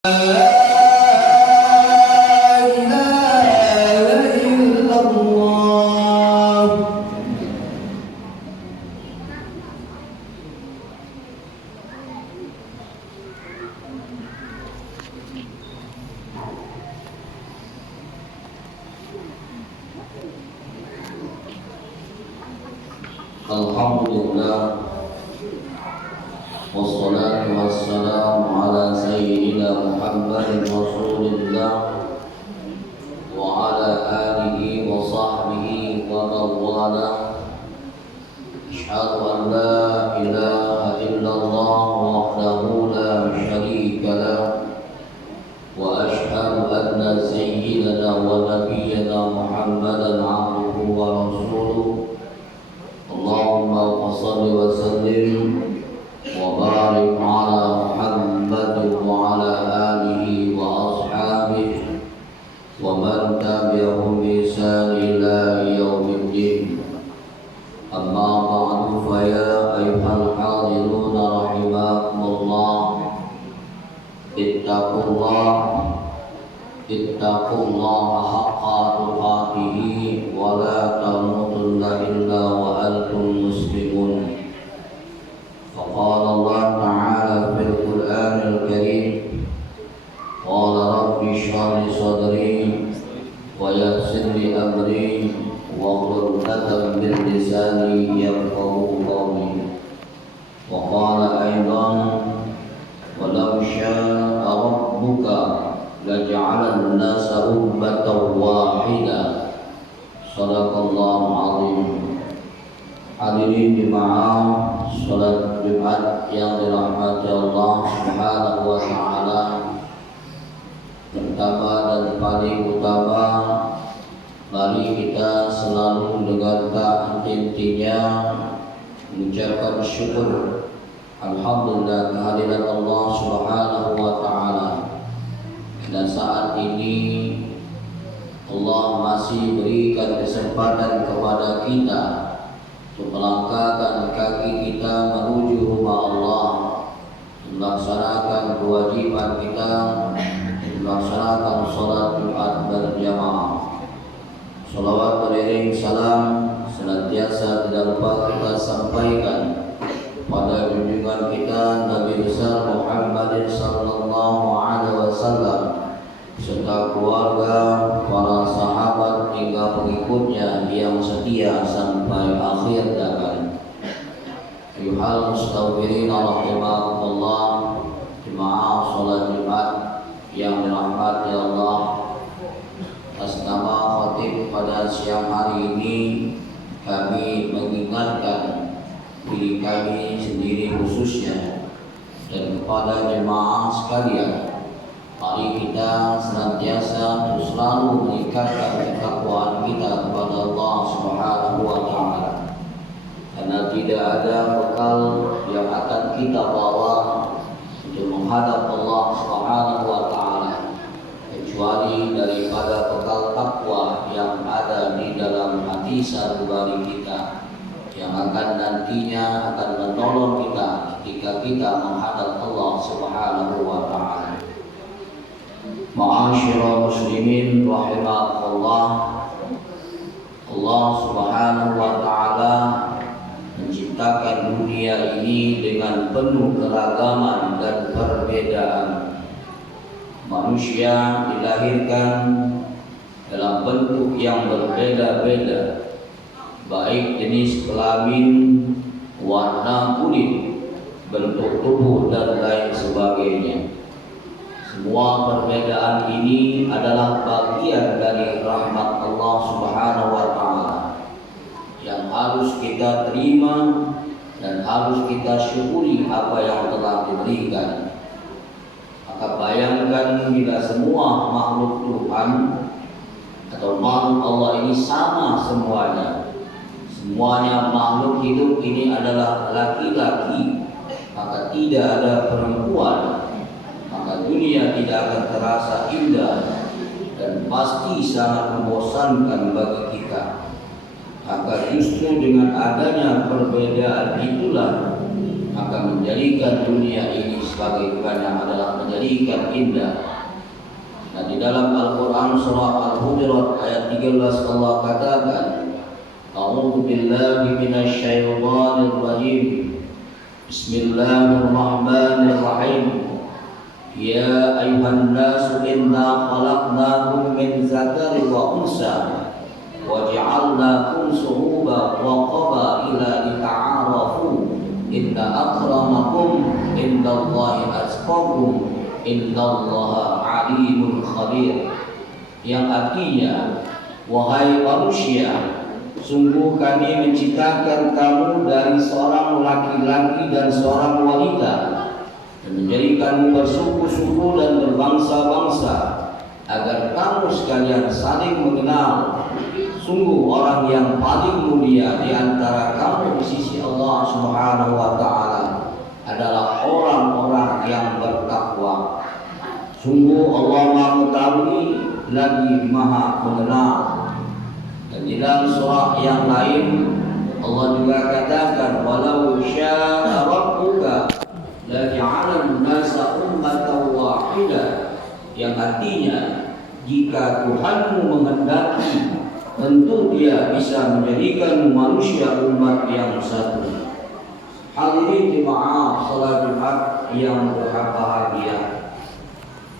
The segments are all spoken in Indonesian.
Alhamdulillah, wassalatu wassalamu ala sayyidina Muhammadin Rasulillah wa ala alihi wa sahbihi wa mawalah. Asyhadu an la ilaha illallah wahdahu la syarika lah wa asyhadu anna sayyidina wa nabiyyana Muhammadan abduhu wa rasuluh. Allahumma shalli wa sallim wa barik ala Muhammad wa ala alihi wa ashabihi wa man tabi'ahum bi ihsan ila yaumiddin. Amma ba'du, fa ya ayyuhal hadirun rahimakumullah, ittaqullaha haqqa tuqatih wa la tamutunna illa wa antum muslimun. Faqala Allah ta'ala fil Qur'anil Karim, qala rabbi shrah li sadri wa yassir li amri wahlul 'uqdatam min lisani yafqahu qawli. Wa qala aidan, walau syaa rabbuka laja'alan nasa ummatan wahidah. Shadaqallahu azim. Hadirin jemaah salat Jumat yang dirahmati Allah Subhanahu wa taala. Pertama dan paling utama, mari kita selalu dengan henti-hentinya mengucapkan syukur alhamdulillah kehadiran Allah Subhanahu wa taala. Dan saat ini Allah masih berikan kesempatan kepada kita untuk melangkahkan kaki kita menuju rumah Allah, melaksanakan kewajiban kita, melaksanakan sholat Jumat berjamaah. Salawat beriring salam senantiasa tidak lupa kita sampaikan pada junjungan kita Nabi besar Muhammad sallallahu alaihi wasallam serta keluarga, para sahabat hingga pengikutnya yang setia sampai akhir zaman. Ayuhal mustaghfirin rahimakumullah, jemaah salat Jumat yang dirahmati Allah. Atas nama khatib pada siang hari ini, kami mengingatkan diri kami sendiri khususnya dan kepada jemaah sekalian, mari kita senantiasa selalu meningkatkan ketakwaan kita kepada Allah Subhanahu wa taala. Karena tidak ada bekal yang akan kita bawa untuk menghadap Allah Subhanahu wa taala kecuali daripada bekal takwa yang ada di dalam hati sanubari kita, yang akan nantinya akan menolong kita ketika kita menghadap Allah Subhanahu wa taala. Ma'asyiral muslimin rahimakumullah, Allah Subhanahu wa taala menciptakan dunia ini dengan penuh keragaman dan perbedaan. Manusia dilahirkan dalam bentuk yang berbeda-beda, baik jenis kelamin, warna kulit, bentuk tubuh dan lain sebagainya. Semua perbedaan ini adalah bagian dari rahmat Allah Subhanahu wa taala yang harus kita terima dan harus kita syukuri apa yang telah diberikan. Maka bayangkan bila semua makhluk Tuhan atau makhluk Allah ini sama semuanya. Semuanya makhluk hidup ini adalah laki-laki, maka tidak ada perempuan, maka dunia tidak akan terasa indah dan pasti sangat membosankan bagi kita. Maka justru dengan adanya perbedaan itulah akan menjadikan dunia ini sebagai yang adalah menjadikan indah. Nah, di dalam Al-Quran surah Al-Hujurat ayat 13 Allah katakan, A'udzu billahi minasy syaithanir rajim. Bismillahirrahmanirrahim. Ya ayuhan nasu inna khalaqnakum min dzakarin wa unsa wa ja'alnakum shu'uban wa qabaila lita'arafu inna akramakum indallahi atqakum innallaha alimun khabir. Yang artinya, wahai manusia, sungguh kami menciptakan kamu dari seorang laki-laki dan seorang wanita dan menjadikanmu bersuku-suku dan berbangsa-bangsa agar kamu sekalian saling mengenal. Sungguh orang yang paling mulia di antara kamu di sisi Allah Subhanahu wa taala adalah orang-orang yang bertakwa. Sungguh Allah Maha mengetahui lagi Maha mengenal. Dan di dalam surah yang lain Allah juga katakan, walau syaa rabbuka la ja'alan nasa ummatan wahidah, yang artinya jika Tuhanmu menghendaki tentu Dia bisa menjadikan manusia umat yang satu. Hadirin jemaah salat Jumat yang berbahagia,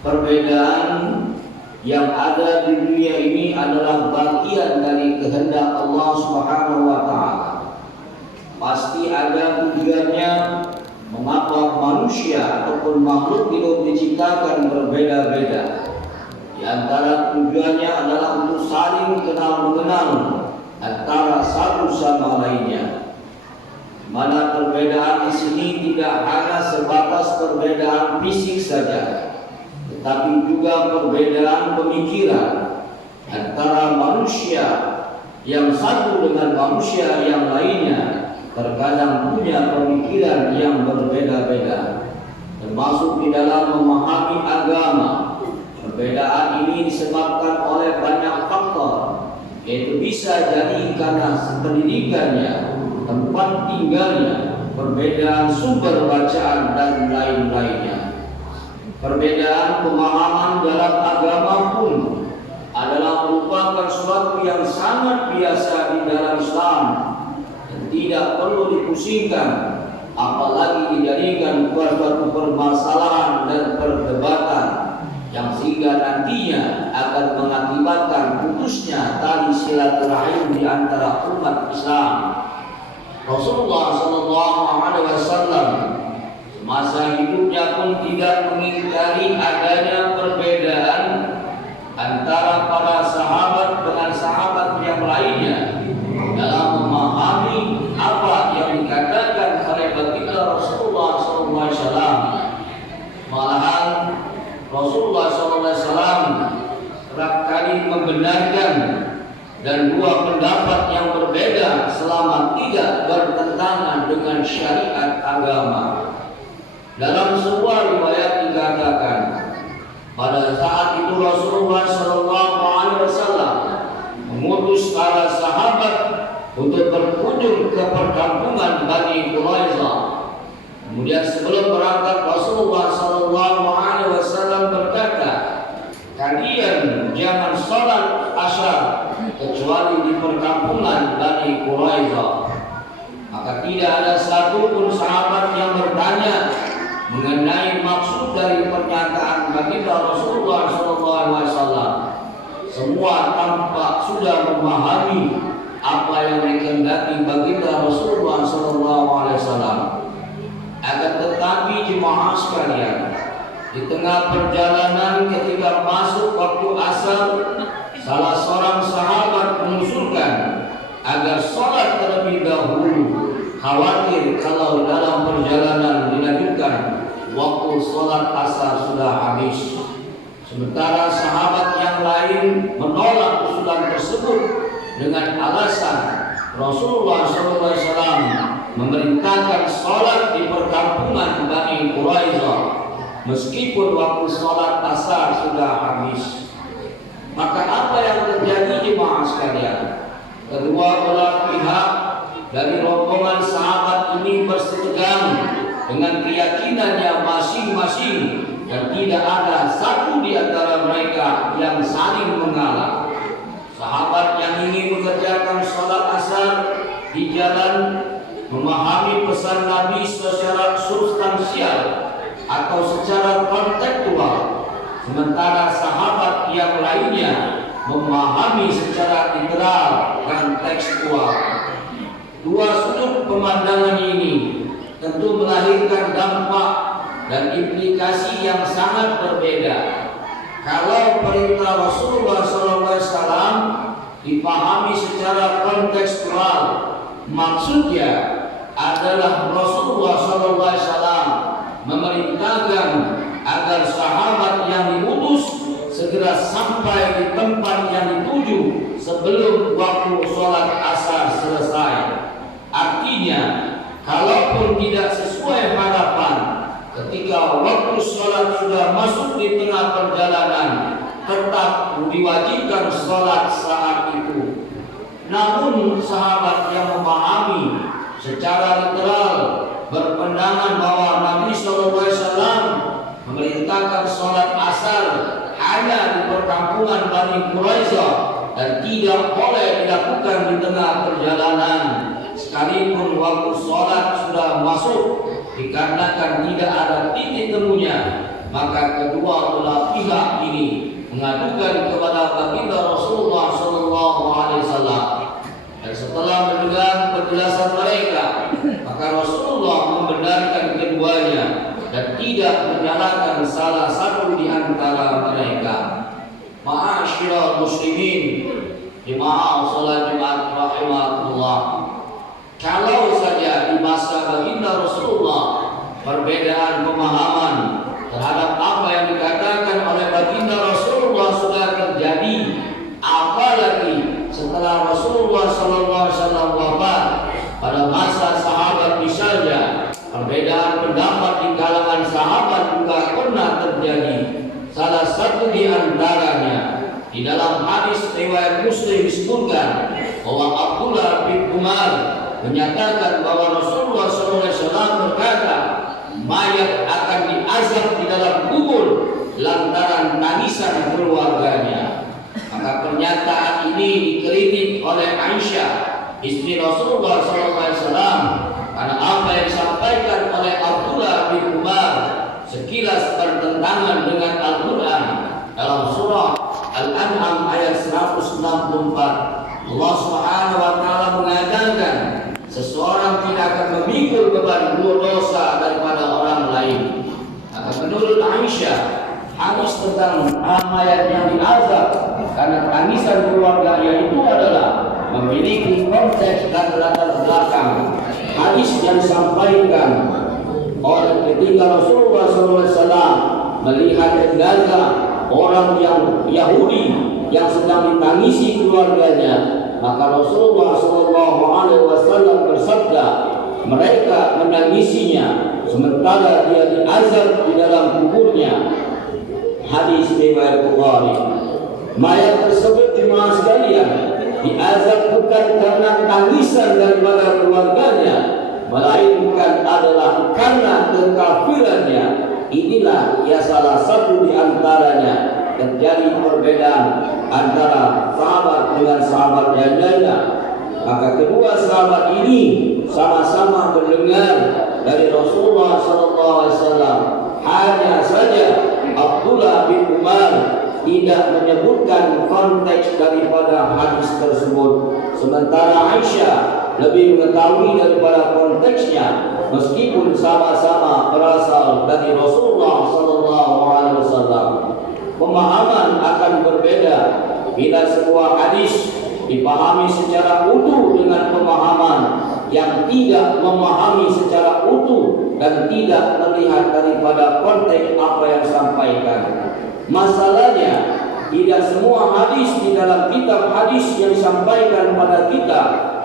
perbedaan yang ada di dunia ini adalah bagian dari kehendak Allah Subhanahu wa taala. Pasti ada tujuannya mengapa manusia ataupun makhluk hidup diciptakan berbeda-beda. Di antara tujuannya adalah untuk saling kenal-mengenal antara satu sama lainnya. Mana perbedaan di sini tidak hanya sebatas perbedaan fisik saja, tetapi juga perbedaan pemikiran antara manusia yang satu dengan manusia yang lainnya. Terkadang punya pemikiran yang berbeda-beda, termasuk di dalam memahami agama. Perbedaan ini disebabkan oleh banyak faktor, yaitu bisa jadi karena pendidikannya, tempat tinggalnya, perbedaan sumber bacaan dan lain-lainnya. Perbedaan pemahaman dalam agama pun adalah merupakan suatu yang sangat biasa di dalam Islam dan tidak perlu dipusingkan, apalagi dijadikan suatu permasalahan dan perdebatan yang sehingga nantinya akan mengakibatkan putusnya tali silaturahim di antara umat Islam. Rasulullah SAW masa hidupnya pun tidak mengingkari adanya perbedaan antara para sahabat dengan sahabat yang lainnya dalam memahami apa yang dikatakan oleh baginda Rasulullah SAW. Malahan Rasulullah SAW kerap kali membenarkan dan dua pendapat yang berbeda selama tidak bertentangan dengan syariat agama. Dalam sebuah riwayat dikatakan, pada saat itu Rasulullah SAW mengutus para sahabat untuk berkunjung ke perkampungan Bani Quraidah. Kemudian sebelum berangkat Rasulullah SAW berkata, kalian jangan sholat asar kecuali di perkampungan Bani Quraidah. Maka tidak ada satupun sahabat yang bertanya mengenai maksud dari pernyataan baginda Rasulullah SAW. Semua tampak sudah memahami apa yang dikehendaki baginda Rasulullah SAW. Akan tetapi jemaah sekalian, di tengah perjalanan ketika masuk waktu asar, salah seorang sahabat mengusulkan agar sholat terlebih dahulu, khawatir kalau dalam perjalanan dilanjutkan waktu sholat asar sudah habis. Sementara sahabat yang lain menolak usulan tersebut dengan alasan Rasulullah SAW memerintahkan sholat di perkampungan Bani Quraidah meskipun waktu sholat asar sudah habis. Maka apa yang terjadi jemaah sekalian? Kedua belah pihak dari rombongan sahabat ini bersetegang dengan keyakinannya masing-masing dan tidak ada satu di antara mereka yang saling mengalah. Sahabat yang ingin mengerjakan sholat asar di jalan memahami pesan Nabi secara substansial atau secara kontekstual, sementara sahabat yang lainnya memahami secara literal dan tekstual. Dua sudut pemandangan ini tentu melahirkan dampak dan implikasi yang sangat berbeda. Kalau perintah Rasulullah SAW dipahami secara kontekstual, maksudnya adalah Rasulullah SAW memerintahkan agar sahabat yang diutus segera sampai di tempat yang dituju sebelum waktu sholat asar selesai. Artinya, kalaupun tidak sesuai harapan, ketika waktu sholat sudah masuk di tengah perjalanan, tetap diwajibkan sholat saat itu. Namun sahabat yang memahami secara literal berpendangan bahwa Nabi SAW memerintahkan sholat asar hanya di perkampungan Bani Quraisyah dan tidak boleh dilakukan di tengah perjalanan sekalipun waktu sholat sudah masuk, dikarenakan tidak ada titik temunya, maka kedua belah pihak ini mengadukan kepada baginda Rasulullah SAW. Dan setelah mendengar penjelasan mereka, maka Rasulullah membenarkan keduanya dan tidak menyalahkan salah satu di antara mereka. Ma'asyiral muslimin, jemaah salat Jumat rahimakumullah. Kalau saja di masa baginda Rasulullah perbedaan pemahaman terhadap apa yang dikatakan oleh baginda Rasulullah sudah terjadi, apalagi setelah Rasulullah SAW wafat, pada masa sahabat misalnya perbedaan pendapat di kalangan sahabat juga pernah terjadi. Salah satu di antaranya di dalam hadis riwayat Muslim disebutkan bahwa Abdullah bin Umar menyatakan bahwa Rasulullah SAW berkata, mayat akan diazab di dalam kubur lantaran tangisan keluarganya. Maka pernyataan ini dikritik oleh Aisyah, istri Rasulullah SAW, karena apa yang disampaikan oleh Abdullah bin Umar sekilas bertentangan dengan Al-Quran. Dalam surah Al-An'am ayat 164, Allah Subhanahu wa taala mengatakan, seseorang tidak akan memikul beban dosa daripada orang lain. Maka menurut Aisyah, hadis tentang mayat yang diazab karena tangisan keluarganya itu adalah memiliki konteks dan latar belakang. Hadis yang disampaikan oleh ketika Rasulullah SAW melihat jenazah orang yang Yahudi yang sedang ditangisi keluarganya, maka Rasulullah SAW bersabda, mereka menangisinya sementara dia diazab di dalam kuburnya. Hadis riwayat Bukhari. Mayat tersebut jemaah sekalian diazab bukan karena tangisan daripada keluarganya, melainkan adalah karena kekafirannya. Inilah ya salah satu di antaranya terjadi perbedaan antara sahabat dengan sahabat yang lainnya. Maka kedua sahabat ini sama-sama mendengar dari Rasulullah SAW. Hanya saja Abdullah bin Umar tidak menyebutkan konteks daripada hadis tersebut, sementara Aisyah lebih mengetahui daripada konteksnya, meskipun sama-sama berasal dari Rasulullah SAW. Pemahaman akan berbeda bila sebuah hadis dipahami secara utuh dengan pemahaman yang tidak memahami secara utuh dan tidak melihat daripada konteks apa yang disampaikan. Masalahnya, tidak semua hadis di dalam kitab hadis yang disampaikan pada kita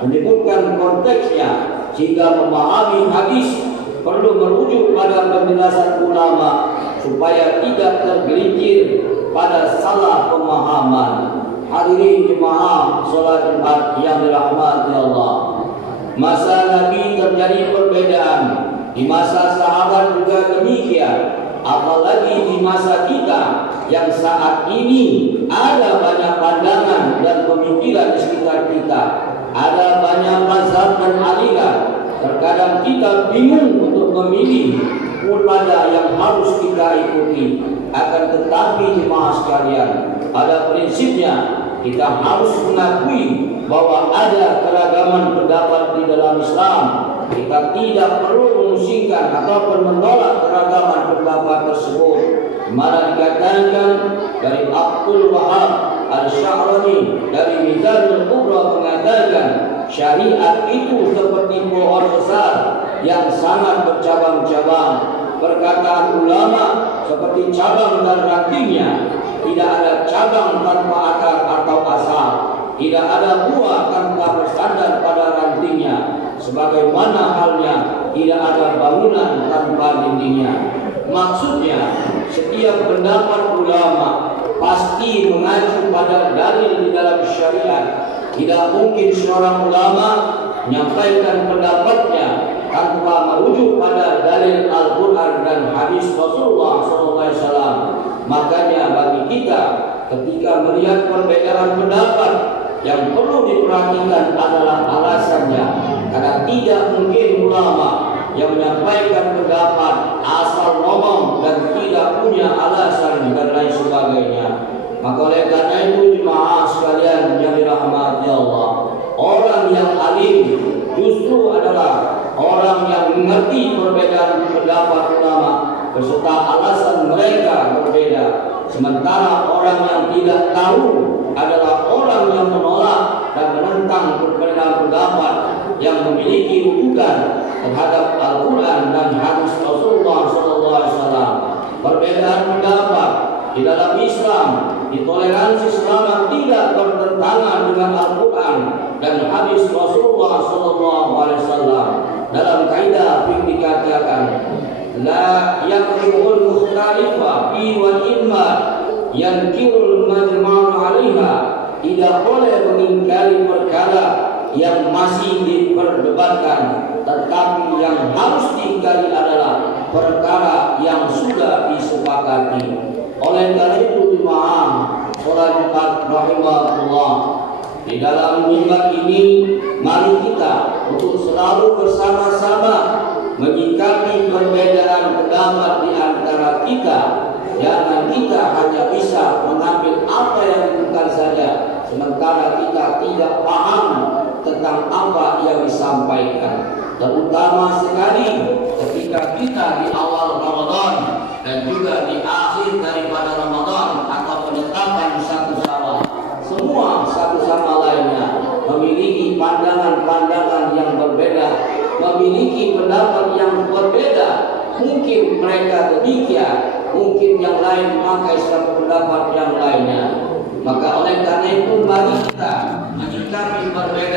menyebutkan konteksnya, sehingga memahami hadis perlu merujuk pada penjelasan ulama supaya tidak tergelincir pada salah pemahaman. Hadirin jemaah salat Jumat yang dirahmati Allah, masa Nabi terjadi perbedaan Di masa sahabat juga demikian. Apalagi di masa kita yang saat ini ada banyak pandangan dan pemikiran di sekitar kita, ada banyak mazhab dan aliran. Terkadang kita bingung untuk memilih kepada yang harus kita ikuti. Akan tetapi jemaah sekalian, pada prinsipnya kita harus mengakui bahwa ada keragaman pendapat di dalam Islam. Kita tidak perlu memusingkan ataupun menolak keragaman pendapat tersebut. Mana dikatakan dari Abdul Wahab Al-Sya'rani dari Mizanul Kubra mengatakan syariat itu seperti pohon besar yang sangat bercabang-cabang. Perkataan ulama seperti cabang dan rantingnya. Tidak ada cabang tanpa akar atau asal. Tidak ada buah tanpa bersandar pada rantingnya. Sebagaimana halnya tidak ada bangunan tanpa dindingnya. Maksudnya setiap pendapat ulama pasti mengacu pada dalil di dalam syariat. Tidak mungkin seorang ulama menyampaikan pendapatnya tanpa merujuk pada dalil Al-Quran dan hadis Rasulullah SAW. Makanya bagi kita ketika melihat perbedaan pendapat, yang perlu diperhatikan adalah alasannya. Karena tidak mungkin ulama yang menyampaikan pendapat asal ngomong dan tidak punya alasan dan lain sebagainya. Maka oleh karena itu jemaah sekalian yang dirahmati Allah, orang yang alim justru adalah orang yang mengerti perbedaan pendapat ulama beserta alasan mereka berbeda. Sementara orang yang tidak tahu adalah orang yang menolak dan menentang perbedaan pendapat yang memiliki rujukan terhadap Al-Quran dan hadis Rasulullah SAW. Perbedaan pendapat di dalam Islam ditoleransi selama tidak bertentangan dengan Al-Quran dan hadis Rasulullah SAW. Dalam kaidah fikih dikatakan la yakrihul mukhtalifa fi wal imma yankirul majma'u 'alaiha. Tidak boleh mengingkari perkara yang masih diperdebatkan, tetapi yang harus diingkari adalah perkara yang sudah disepakati. Oleh karena itu jemaah sholat rahimahullah, di dalam mimbar ini mari kita untuk selalu bersama-sama menyikapi perbedaan pendapat di antara kita. Jangan kita hanya bisa mengambil apa yang diinginkan saja, sementara kita tidak paham tentang apa yang disampaikan. Terutama sekali ketika kita di awal Ramadan dan juga di akhir daripada Ramadan atau penetapan satu Syawal. Semua satu sama lainnya memiliki pandangan-pandangan yang berbeda, memiliki pendapat yang berbeda. Mungkin mereka demikian, mungkin yang lain memakai satu pendapat yang lainnya. Maka oleh karena itu mari kita menyikapi perbedaan